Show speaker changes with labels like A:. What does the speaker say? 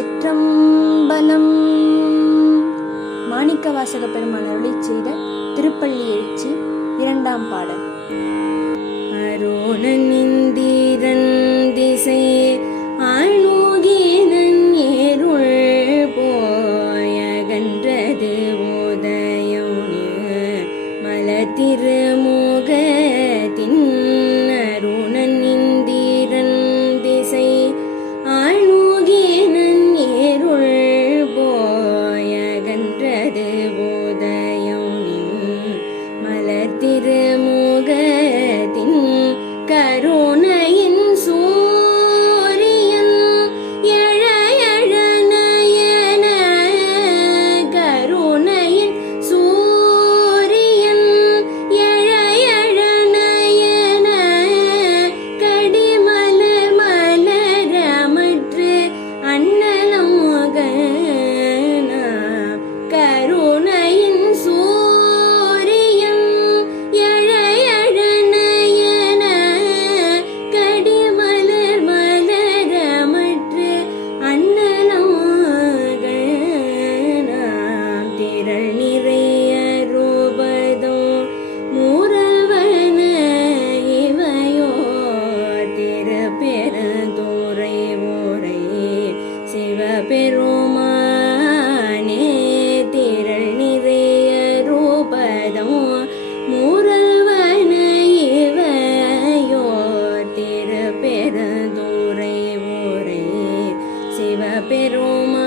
A: திருச்சிற்றம்பலம் மாணிக்க வாசக பெருமான் அருளி செய்த திருப்பள்ளி எழுச்சி இரண்டாம் பாடல்.
B: Viva Perú.